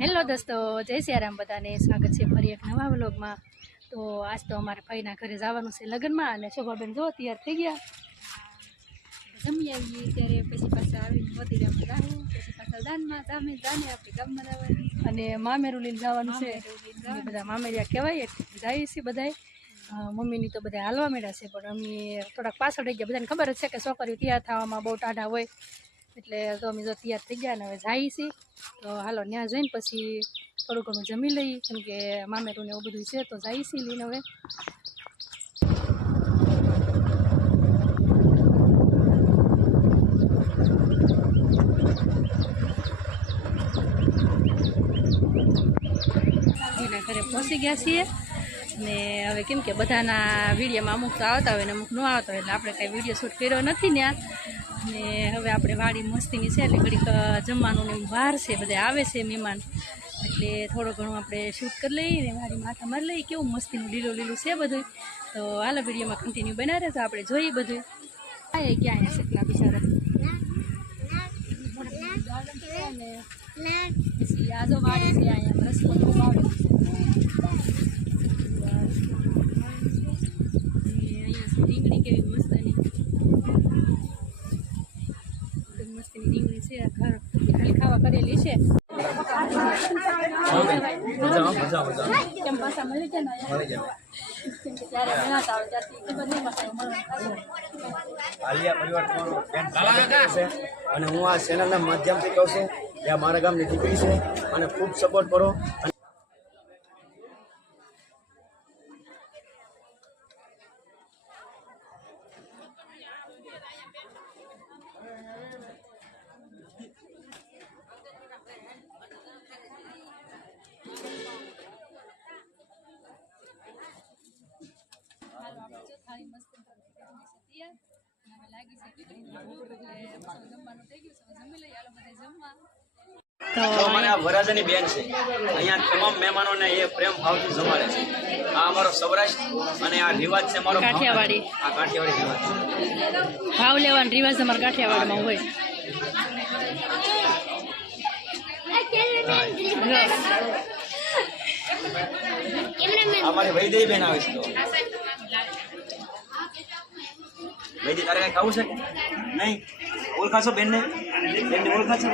Hello દોસ્તો, જય સિયારામ બધાને સ્વાગત છે ફરી એક નવા વ્લોગમાં। તો આજ તો અમારે ભાઈના ઘરે જવાનું છે લગ્નમાં, અને શોભાબેન જો તૈયાર થઈ ગયા, જમી આવીએ ત્યારે પછી પાછા આવીને મોતીરામમાં જાવું, પછી પાછા દાનમાં જામે આપણે ગામમાં જવાની, અને મામેરું લઈને જવાનું છે। બધા મામેરિયા કહેવાય, જાય છે બધાય। મમ્મીની તો બધા હાલવા માંડ્યા છે, પણ અમે થોડાક પાછળ રહી ગયા। બધાને ખબર જ છે કે છોકરીઓ તૈયાર થવામાં બહુ ટાઢા હોય, એટલે તો અમે જો તૈયાર થઈ ગયા ને હવે જાય છીએ। તો હાલો ત્યાં જઈને પછી થોડું ઘણું જમી લઈએ, કેમ કે મામેરું ને એવું બધું છે, તો જાય છીએ લઈને હવે। એના ઘરે પહોંચી ગયા છીએ, ને હવે કેમ કે બધાના વિડીયોમાં અમુક તો આવતા હોય ને અમુક ન આવતા હોય, એટલે આપણે કાંઈ વિડીયો શૂટ કર્યો નથી ત્યાં। ને હવે આપણે વાડી મસ્તીની છે, એટલે ઘડીક જમવાનું ને વાર છે, બધા આવે છે મહેમાન, એટલે થોડું ઘણું આપણે શૂટ કરી લઈએ ને વાડી માથા મારી લઈએ। કેવું મસ્તીનું લીલું લીલું છે બધું, તો હાલો વિડીયોમાં કન્ટિન્યુ બનાવી રહેજો, આપણે જોઈએ બધું। ક્યાં અહીંયા શકલા બિચારા પછી આજો વાડી છે, અહીંયા રસ્તો ખૂબ આવે છે, અહીંયા રીંગણી કેવી મસ્તની રીંગણી છે, ખાલી ખાવા કરેલી છે। કેમ પાછા મળી જાય ને ત્યારે બનાવતા આવે ત્યારથી ખબર નહીં પાછા આલિયા પરિવાર છે, અને હું આ ચેનલના માધ્યમથી કહું છું કે આ મારા ગામની દીકરી છે, અને ખૂબ સપોર્ટ કરો। તો અમારે આ વરાજાની બેન છે, અહીંયા તમામ મહેમાનોને એ પ્રેમ ભાવથી જમાડે છે। આ અમારો સૌરાષ્ટ્ર અને આ રિવાજ છે અમારો કાઠિયાવાડી, આ કાઠિયાવાડી રિવાજ છે। ભાવ લેવાનો રિવાજ અમારા કાઠિયાવાડમાં હોય। અમારી વૈદેહી બેન આવે છે, તો વૈદી તારે કઈ ખાવું છે નહીં? ઓળખાશો બેનને? બેનને ઓળખાશો?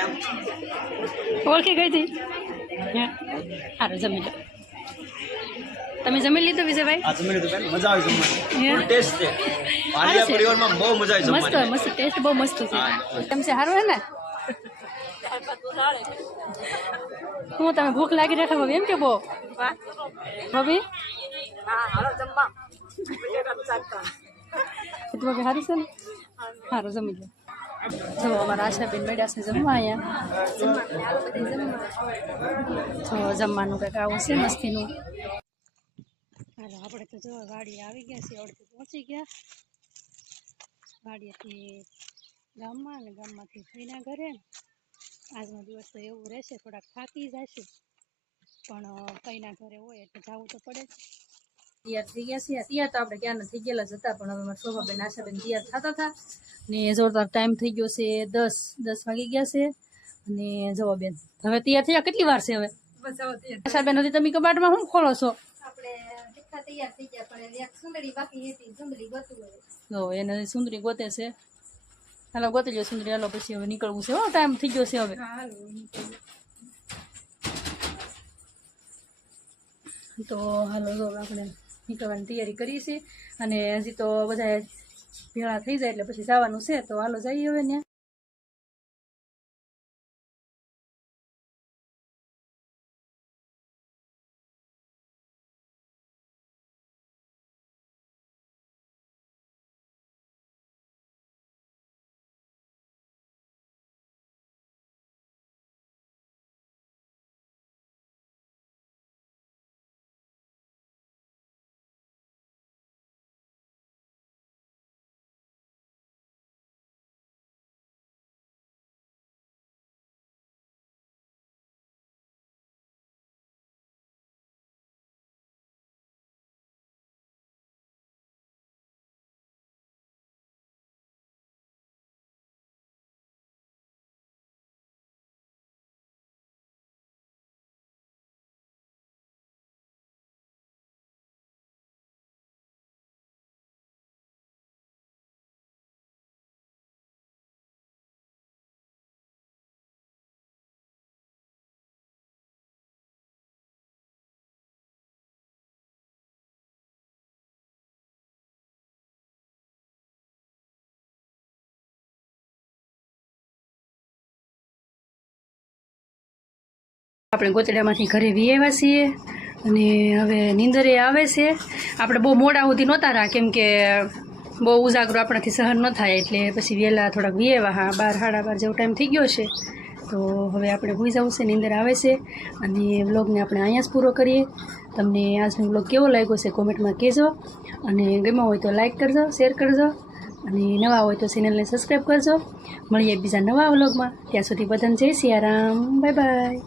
એમ ઓળખી ગઈ હતી? સારું, જમી લો। તમે જમી લીધું વિજયભાઈ? આ જમી લીધું બેન, મજા આવી જમવાની, ટેસ્ટ છે। આલિયા પરિવારમાં બહુ મજા આવી મસ્ત જમવાની, મસ્ત ટેસ્ટ બહુ મસ્ત છે। કેમ છે, સારું હે ને? હું તમે ભૂખ લાગી રાખે ભાભી, એમ કે બહુ ભાભી? ભાભી સારું છે ને? સારું, જમી લો। જો અમારા આશાબેન મેળ્યા છે જમવા અહીંયા, જો જમવાનું કંઈક આવું છે મસ્તીનું। હાલો આપણે તો જો વાડીએ આવી ગયા છીએ, અડધી પહોંચી ગયા વાડીએથી ગામમાં, અને ગામમાંથી ફઈના ઘરે। આજનો દિવસ તો એવું રહેશે, થોડાક થાકી જઈશું, પણ ફઈના ઘરે હોય એટલે જવું તો પડે જ। તૈયાર થઈ ગયા છીએ, તૈયાર તો આપણે ક્યારના થઈ ગયેલા જ હતા, પણ હવે મારા શોભાબેન આશાબેન તૈયાર થતા હતા ને જોરદાર ટાઈમ થઈ ગયો છે, 10 વાગી ગયા છે। અને જવા બેન હવે તૈયાર થયા કેટલી વાર છે હવે? આશાબેન હજી તમે કબાટમાં શું ખોલો છો? એને સુંદરી ગોતે છે, હાલો ગોતી લો સુંદરી, હાલો પછી હવે નીકળવું છે, હો ટાઈમ થઈ ગયો છે હવે। તો હાલો આપણે નીકળવાની તૈયારી કરીએ છીએ, અને હજી તો બધા ભેળા થઈ જાય એટલે પછી જવાનું છે, તો હાલો જઈએ હવે ત્યાં। આપણે ગોતડામાંથી ઘરે વી આવ્યા છીએ અને હવે નીંદરે આવે છે. આપણે બહુ મોડા સુધી નહોતા રહ્યા કેમ કે બહુ ઉજાગરો આપણાથી સહન ન થાય એટલે પછી વહેલા થોડાક વી આવ્યા. 12 સાડા 12 જેવો ટાઈમ થઈ ગયો છે. તો હવે આપણે ભૂઈ જવું છે, નીંદર આવે છે અને વ્લોગને આપણે અહીંયા જ પૂરો કરીએ. તમને આજનો વ્લોગ કેવો લાગ્યો છે કોમેન્ટમાં કહેજો અને ગમ્યો હોય તો લાઈક કરજો, શેર કરજો અને નવા હોય તો ચેનલને સબસ્ક્રાઈબ કરજો. મળીએ બીજા નવા વ્લોગમાં. ત્યાં સુધી બધાને જય સિયારામ. Bye bye.